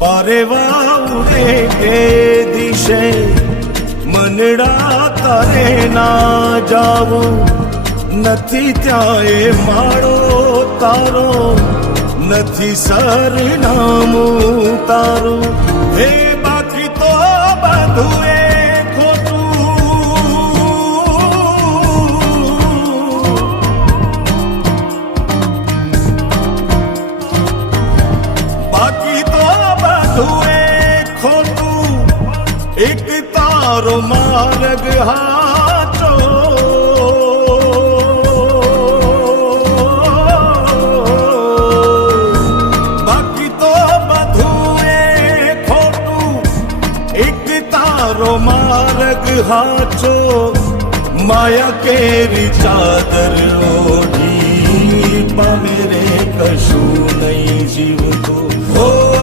પારેવા ઉડે એ દિશે મનડા તારે ના જાવું નથી, ત્યાં એ માળો તારો નથી, સરનામું તારું હે બાકી તો બધું એ એક તારો માર્ગ હાચો, બાકી તો બધું એ ખોટું. એક તારો માર્ગ હાચો, માયા કેરી ચાદર ઓઢી પામે રે કશું નહીં જીવતું.